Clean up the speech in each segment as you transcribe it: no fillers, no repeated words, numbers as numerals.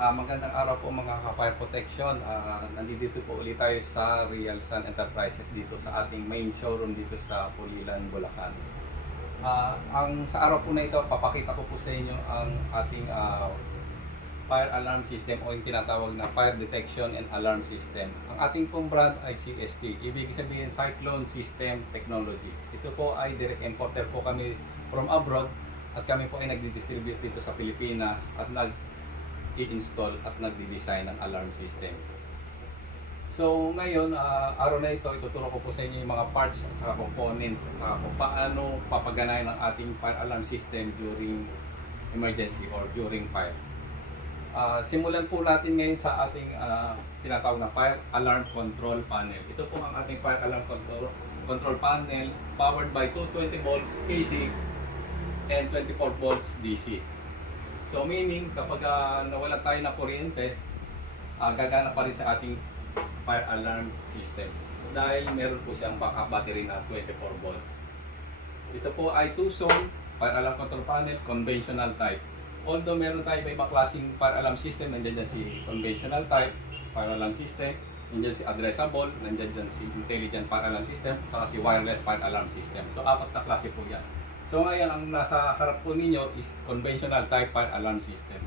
Magandang araw po mga ka-fire protection. Nandito po ulit tayo sa Real Sun Enterprises dito sa ating main showroom dito sa Pulilan, Bulacan. Ang sa araw po na ito, papakita ko po sa inyo ang ating fire alarm system o yung tinatawag na fire detection and alarm system. Ang ating pong brand ay CST, ibig sabihin Cyclone System Technology. Ito po ay direct importer po kami from abroad at kami po ay nagdi-distribute dito sa Pilipinas at i-install at nagdi-design ng alarm system. So ngayon, araw na ito, ituturo ko po sa inyo yung mga parts at saka components at saka kung paano papaganahin ng ating fire alarm system during emergency or during fire. Simulan po natin ngayon sa ating tinatawag na fire alarm control panel. Ito po ang ating fire alarm control panel powered by 220 volts AC and 24 volts DC. So meaning, kapag nawala tayo ng kuryente, gagana pa rin sa ating fire alarm system dahil meron po siyang backup battery na 24 volts. Ito po ay 2-zone fire alarm control panel, conventional type. Although meron tayo iba klaseng fire alarm system, nandiyan dyan si conventional type fire alarm system, nandiyan si addressable, nandiyan dyan si intelligent fire alarm system, saka si wireless fire alarm system. So 4 na klase po yan. So ngayon, ang nasa harap po ninyo is conventional type fire alarm system.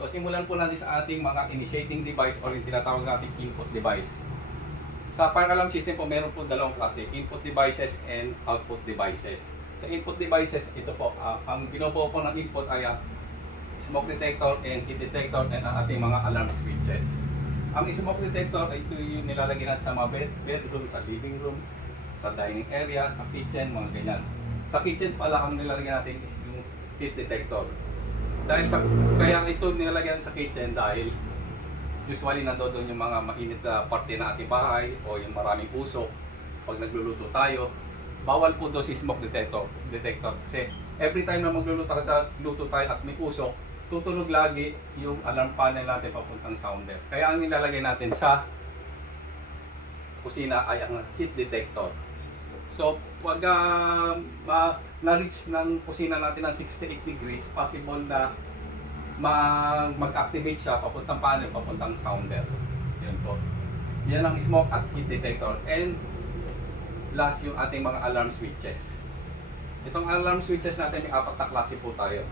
So simulan po natin sa ating mga initiating device or yung tinatawag nating input device. Sa fire alarm system po, meron po dalawang klase, input devices and output devices. Sa input devices, ito po, ang binubuo po ng input ay smoke detector and heat detector and ang ating mga alarm switches. Ang smoke detector ay ito yung nilalagyan natin sa mga bedroom, sa living room, sa dining area, sa kitchen, mga ganyan. Sa kitchen pala ang nilalagyan natin is yung heat detector. Kaya ito nilalagyan sa kitchen dahil usually nandoon yung mga mainit na parte na ating bahay o yung maraming usok. Pag nagluluto tayo, bawal po doon si smoke detector. Kasi every time na magluluto tayo at may usok, tutunog lagi yung alarm panel natin papuntang sounder. Kaya ang nilalagay natin sa kusina ay ang heat detector. So, pag na-reach ng kusina natin ng 68 degrees, possible na mag-activate siya papuntang panel, papuntang sounder. Yan po. Yan ang smoke at heat detector. And last, yung ating mga alarm switches. Itong alarm switches natin, may 4 na klase po tayo.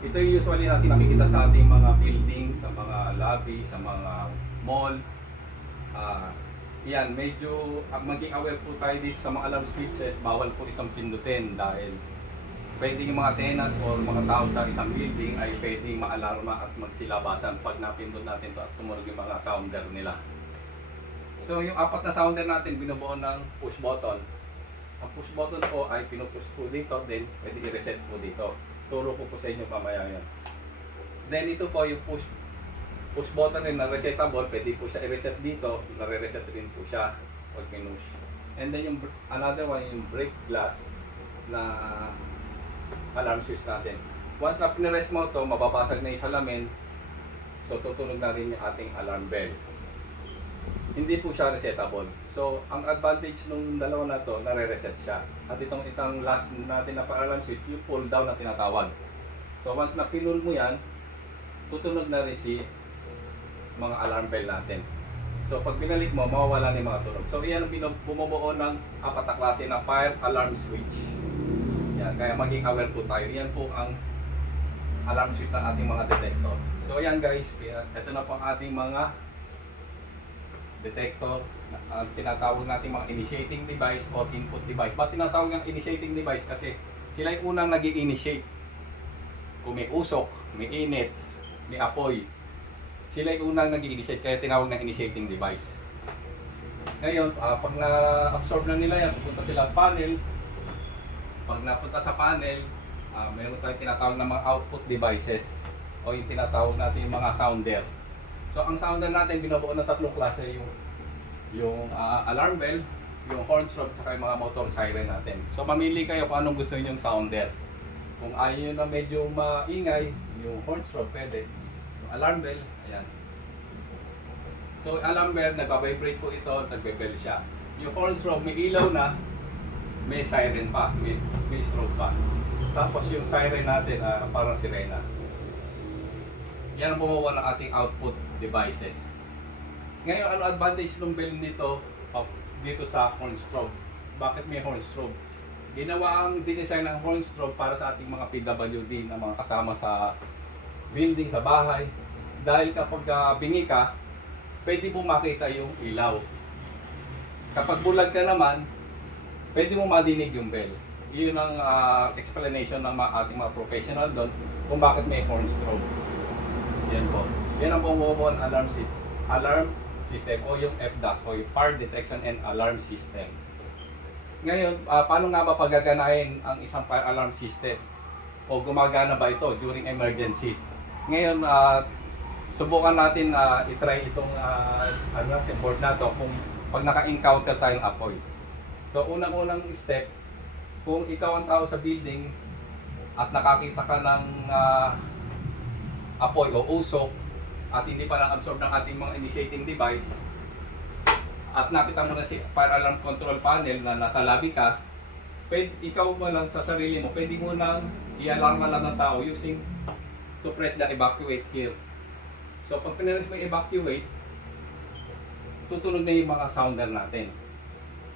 Ito yung usually natin nakikita sa ating mga building, sa mga lobby, sa mga mall. Yan, medyo maging aware po tayo dito sa mga alarm switches, bawal po itong pindutin dahil pwede yung mga tenant o mga tao sa isang building ay pwedeng maalarma at magsilabasan pag napindot natin ito at tumunog yung mga sounder nila. So yung 4 na sounder natin binubuo ng push button. Ang push button po ay pinupush po dito, then pwede i-reset po dito. Turo ko po sa inyo mamaya yan. Then ito po yung push button rin na resetable, pwede po siya i-reset dito, nare-reset rin po siya pag pinush. And then yung another one, yung brake glass na alarm switch natin. Once na pinarest mo ito, mababasag na yung salamin, so tutunog na rin yung ating alarm bell. Hindi po siya resetable. So ang advantage nung dalawa na to, nare-reset siya. At itong isang last natin na alarm switch, yung pull down na tinatawag. So once na pinul mo yan, tutunog na rin si mga alarm bell natin. So pag binalik mo, mawawala na yung mga tunog. So iyan ang bumubuo ng 4 na klase na fire alarm switch. Yan, kaya maging aware po tayo. Yan po ang alarm switch ng ating mga detector. So yan guys, ito na po ang ating mga detector. Ang tinatawag natin mga initiating device or input device. Bakit tinatawag ng initiating device? Kasi sila yung unang nag-i-initiate. Kung may usok, may init, may apoy, sila yung unang nag-i-initiate, kaya tinawag na initiating device. Ngayon, pag na-absorb na nila yan, pupunta sila sa panel. Pag napunta sa panel, meron tayong tinatawag na mga output devices o yung tinatawag natin yung mga sounder. So, ang sounder natin, binubuo ng 3 klase, yung alarm bell, yung horn strobe, saka yung mga motor siren natin. So, mamili kayo kung anong gusto niyo yung sounder. Kung ayaw nyo na medyo maingay, yung horn strobe pwede. Alarm bell, ayan. So alarm bell, nagbabibrate po ito, nagbe-bell siya. Yung horn strobe, may ilaw na, may siren pa, may strobe pa. Tapos yung siren natin, parang sirena. Yan ang bumubuo ng ating output devices. Ngayon, ano advantage ng bell nito dito sa horn strobe? Bakit may horn strobe? Ginawa ang dinesign ng horn strobe para sa ating mga PWD na mga kasama sa building, sa bahay. Dahil kapag bingi ka, pwede mo makita yung ilaw. Kapag bulag ka naman, pwede mo madinig yung bell. Yun ang explanation ng ating mga professional doon kung bakit may horn strobe. Yan po. Yan ang bumubuo ng alarm system o yung FDAS o yung Fire Detection and Alarm System. Ngayon, paano nga ba pagaganahin ang isang fire alarm system? O gumagana ba ito during emergency? Ngayon, subukan natin i-try itong board na to kung pag naka-encounter tayo ng apoy. So, unang-unang step, kung ikaw ang tao sa building at nakakita ka ng apoy o usok at hindi pa na-absorb ng ating mga initiating device at nakita mo na si fire alarm control panel na nasa lobby ka, ikaw mo lang sa sarili mo, pwede mo nang i-alarm na lang ng tao using to press the evacuate here. So pag pinress mo yung evacuate, tutunog na yung mga sounder natin.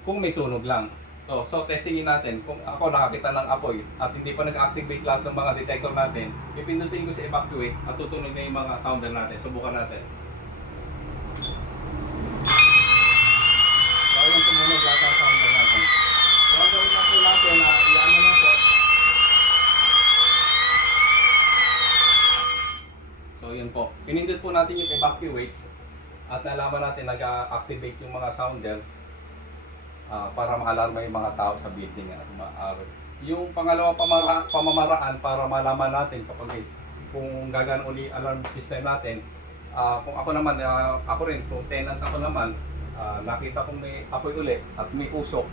Kung may sunog lang. So testingin natin, kung ako nakakita ng apoy at hindi pa nag-activate lahat ng mga detector natin, ipindutin ko sa evacuate at tutunog na yung mga sounder natin. Subukan natin. So ayun, tumunog lahat ng sounder natin. So ang gawin lang po natin, i-ano lang po. So yun po, pinindot po natin yung evacuate at nalaman natin nag-activate yung mga sounder. Para ma-alarma yung mga tao sa building at yung pangalawang pamamaraan para malaman natin kung gagana uli alarm system natin. Kung ako naman, ako rin, kung tenant ako naman, nakita kong may apoy uli at may usok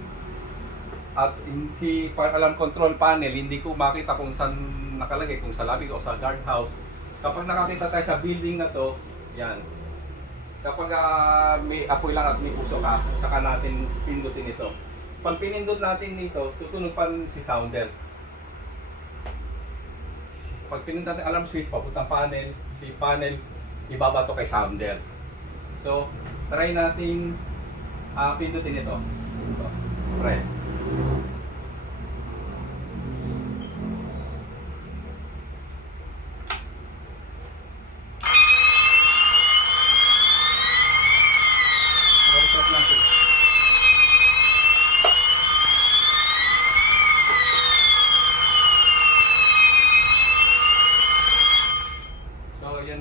at si fire alarm control panel hindi ko makita kung saan nakalagay, kung sa lobby o sa guardhouse. Kapag nakakita tayo sa building na to, yan, kapag may apoy lang at may usok saka natin pindutin ito. Pag pinindot natin nito, tutunog pa rin si sounder. Pag pinindot natin alarm switch, papuntang panel, si panel ibabato kay sounder. So, try natin pindutin ito. Press.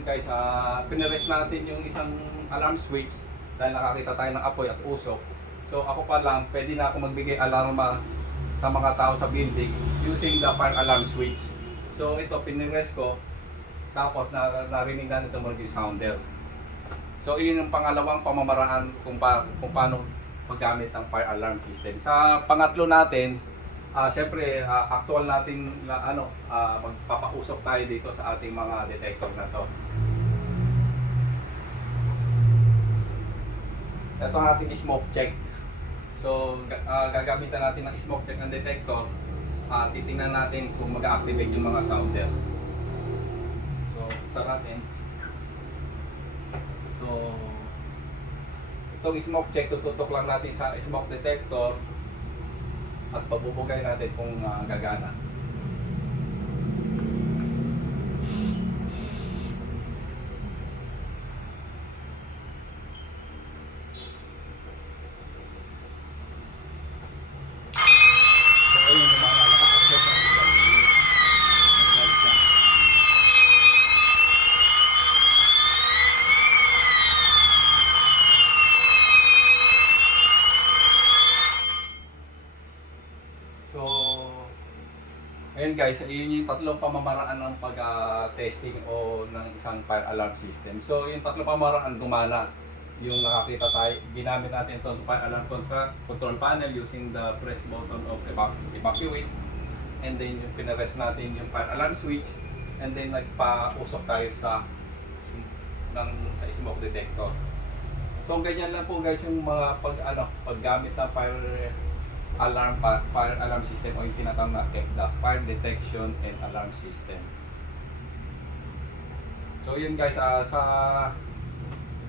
Guys, pinarest natin yung isang alarm switch dahil nakakita tayo ng apoy at usok. So ako pa lang, pwede na ako magbigay alarma sa mga tao sa building using the fire alarm switch. So ito, pinarest ko, tapos narinig na nito yung sounder. So iyon yung pangalawang pamamaraan kung paano paggamit ng fire alarm system. Sa pangatlo natin, siyempre, actual natin na magpapausok tayo dito sa ating mga detector na to. Ito ang ating smoke check. So, gagamitan natin ng smoke check ng detector. Titingnan natin kung mag-activate yung mga sounder. So, isa natin. So, itong smoke check, tututok lang natin sa smoke detector at pabubugay natin kung gagana. So ayun, yung mga naka-absorb na nag-light siya. So, ayun guys, yun yung tatlong pamamaraan ng pag-testing o ng isang fire alarm system. So, yung tatlong pamamaraan gumana. Yung nakakita tayo, ginamit natin itong fire alarm control panel using the press button of evacuate. And then yung pinarest natin yung fire alarm switch. And then nagpa-usok tayo sa smoke detector. So, ganyan lang po guys yung mga paggamit ng fire alarm system o yung tinatawag na FDAS, Fire Detection and Alarm System. So yun guys,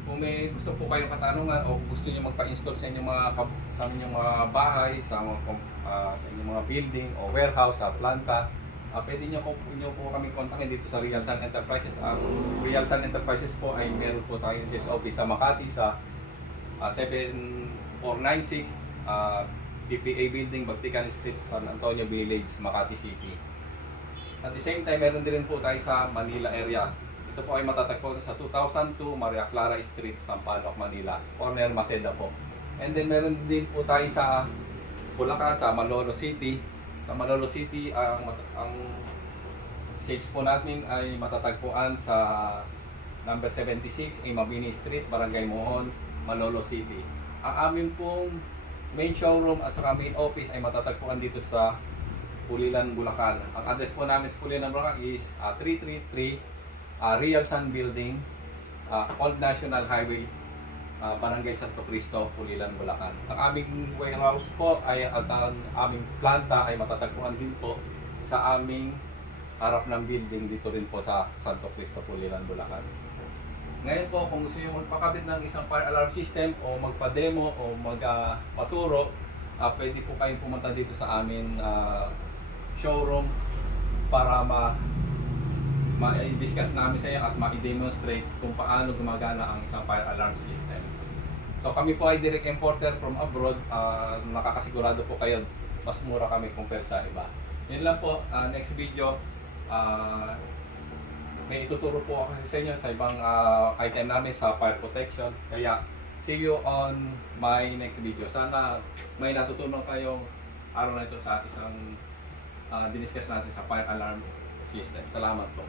kung may gusto po kayong katanungan o gusto niyo magpa-install sa inyong sa inyong mga bahay, sa inyong mga building o warehouse, sa planta, pwede niyo po kami kontakin dito sa Real Sun Enterprises. Ang Real Sun Enterprises po ay meron po tayong sales office sa Makati sa 7496 PPA Building, Bagtican Street, San Antonio Village, Makati City. At the same time, meron din po tayo sa Manila area. Ito po ay matatagpuan sa 2002 Maria Clara Street, Sampaloc, Manila. Corner Maceda po. And then meron din po tayo sa Bulacan, sa Malolo City. Sa Malolo City, ang sales po natin ay matatagpuan sa number 76, Mabini Street, Barangay Mohon, Malolo City. Ang amin pong main showroom at saka main office ay matatagpuan dito sa Pulilan, Bulacan. Ang address po namin sa Pulilan, Bulacan is 333 Real Sun Building, Old National Highway, Barangay Santo Cristo, Pulilan, Bulacan. Ang aming warehouse po at ang aming planta ay matatagpuan din po sa aming harap ng building dito rin po sa Santo Cristo, Pulilan, Bulacan. Ngayon po, kung gusto nyo magpakabit ng isang fire alarm system o magpa-demo o magpaturo, pwede po kayong pumunta dito sa amin showroom para ma-discuss namin sa inyo at ma-demonstrate kung paano gumagana ang isang fire alarm system. So kami po ay direct importer from abroad, nakakasigurado po kayo mas mura kami compare sa iba. Yun lang po, next video, may ituturo po ako sa inyo sa ibang item namin sa fire protection. Kaya see you on my next video. Sana may natutunan kayong araw na ito sa isang diniscuss natin sa fire alarm system. Salamat po.